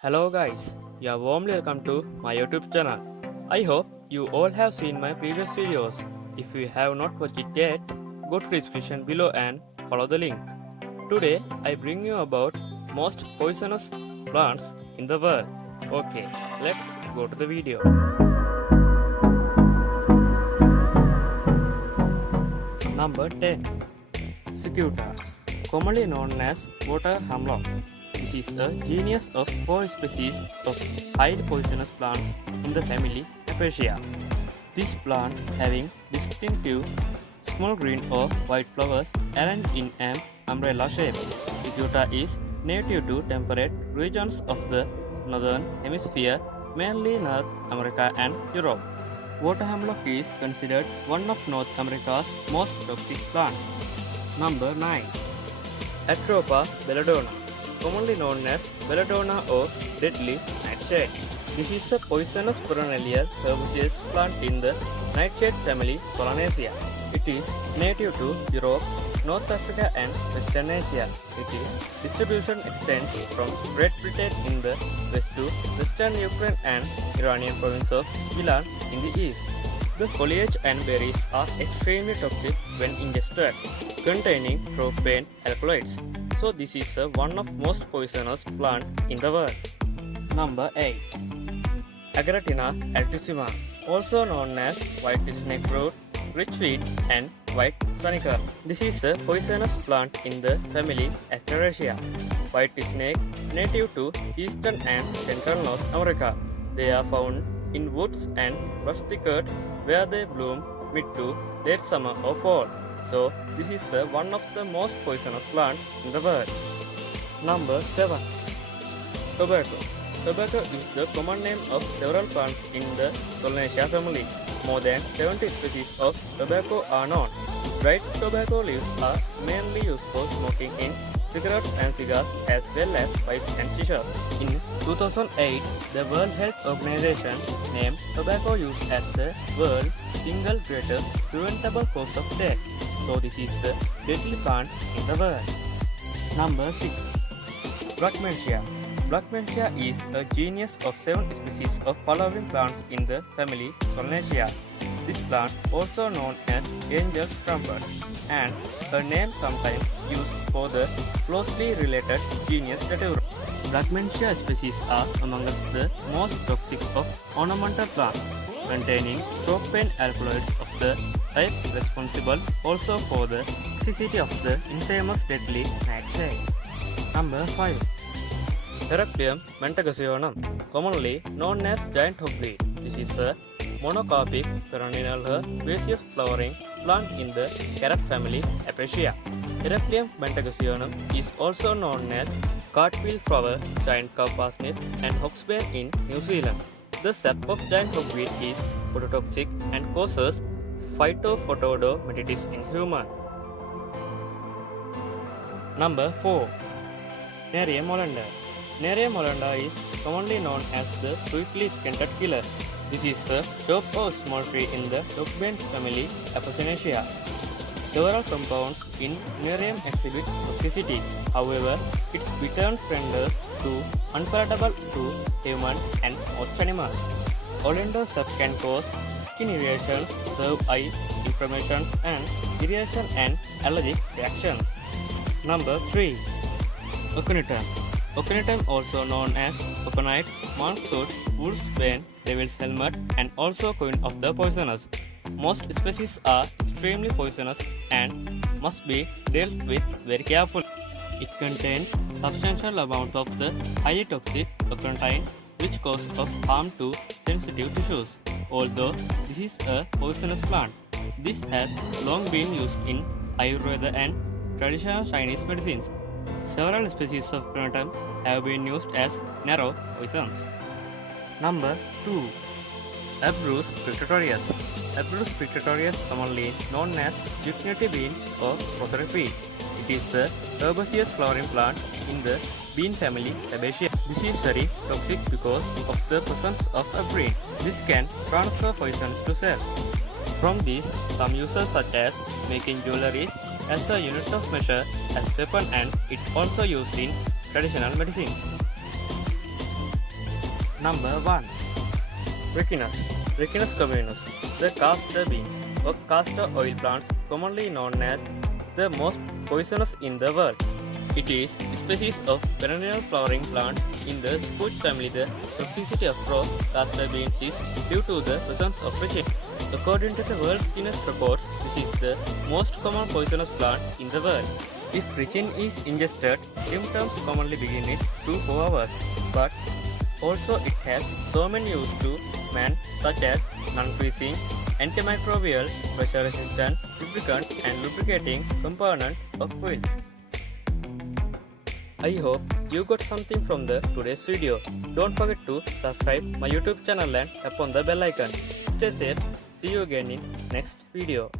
Hello guys, you are warmly welcome to my YouTube channel. I hope you all have seen my previous videos. If you have not watched it yet, go to the description below and follow the link. Today I bring you about most poisonous plants in the world. Okay, let's go to the video. Number 10. Cicuta, commonly known as water hemlock. This is a genus of 4 species of highly poisonous plants in the family Apiaceae. This plant having distinctive small green or white flowers arranged in an umbrella shape. Cicuta is native to temperate regions of the northern hemisphere, mainly North America and Europe. Water hemlock is considered one of North America's most toxic plants. Number 9. Atropa belladonna, commonly known as belladonna or deadly nightshade. This is a poisonous perennial herbaceous plant in the nightshade family Solanaceae. It is native to Europe, North Africa and Western Asia. Its distribution extends from Great Britain in the west to western Ukraine and Iranian province of Iran in the east. The foliage and berries are extremely toxic when ingested, containing propane alkaloids. So this is one of most poisonous plant in the world. Number 8. Ageratina altissima, also known as white snake root, richweed and white sonica. This is a poisonous plant in the family Asteraceae. White snake native to eastern and central North America. They are found in woods and brush thickets where they bloom mid to late summer or fall. So this is one of the most poisonous plants in the world. Number 7. Tobacco. Tobacco is the common name of several plants in the Solanaceae family. More than 70 species of tobacco are known. Dried tobacco leaves are mainly used for smoking in cigarettes and cigars as well as pipes and shisas. In 2008, the World Health Organization named tobacco use as the world's single greatest preventable cause of death. So this is the deadly plant in the world. Number 6. Blackmansia. Blackmansia is a genus of 7 species of flowering plants in the family Solanaceae. This plant, also known as angel's trumpet, and a name sometimes used for the closely related genus Datura. Blackmansia species are amongst the most toxic of ornamental plants, containing propane alkaloids of the type responsible also for the toxicity of the infamous deadly nightshade. Number 5. Heracleum mentagacionum, commonly known as giant hogweed. This is a monocarpic perennial herbaceous flowering plant in the carrot family Apiaceae. Heracleum mentagacionum is also known as cartwheel flower, giant cow parsnip and hawksbane in New Zealand. The sap of giant hogweed is phototoxic and causes phytophotodomatitis in human. Number 4. Nerium olander. Nerium olander is commonly known as the sweetly scented killer. This is a shrub or small tree in the Dockbane family Apocynaceae. Several compounds in Nerium exhibit toxicity. However, its bitterness renders it unpalatable to human and most animals. Olander sap can cause skin irritations, serve eye inflammations, and irritation and allergic reactions. Number 3. Aconitum. Aconitum, also known as coconut, monkshood, wolf's bane, devil's helmet, and also queen of the poisonous. Most species are extremely poisonous and must be dealt with very carefully. It contains substantial amount of the highly toxic aconitum, which cause of harm to sensitive tissues. Although this is a poisonous plant, this has long been used in Ayurveda and traditional Chinese medicines. Several species of aconitum have been used as narrow poisons. Number 2. Abrus pictatorius. Abrus pictatorius, commonly known as dignity bean or rosary pea. It is a herbaceous flowering plant in the bean family Fabaceae. This is very toxic because of the presence of a brain. This can transfer poisons to cells. From these, some uses such as making jewelry as a unit of measure, as weapon, and it also used in traditional medicines. Number 1. Ricinus. Ricinus communis, the castor beans of castor oil plants commonly known as the most poisonous in the world. It is a species of perennial flowering plant in the spruce family. The toxicity of raw castor beans is due to the presence of ricin. According to the World Guinness Records, this is the most common poisonous plant in the world. If ricin is ingested, symptoms commonly begin in 2-4 hours, but also it has so many uses to man such as non-freezing, antimicrobial, pressure resistant, lubricant and lubricating component of wheels. I hope you got something from the today's video. Don't forget to subscribe my YouTube channel and tap on the bell icon. Stay safe. See you again in next video.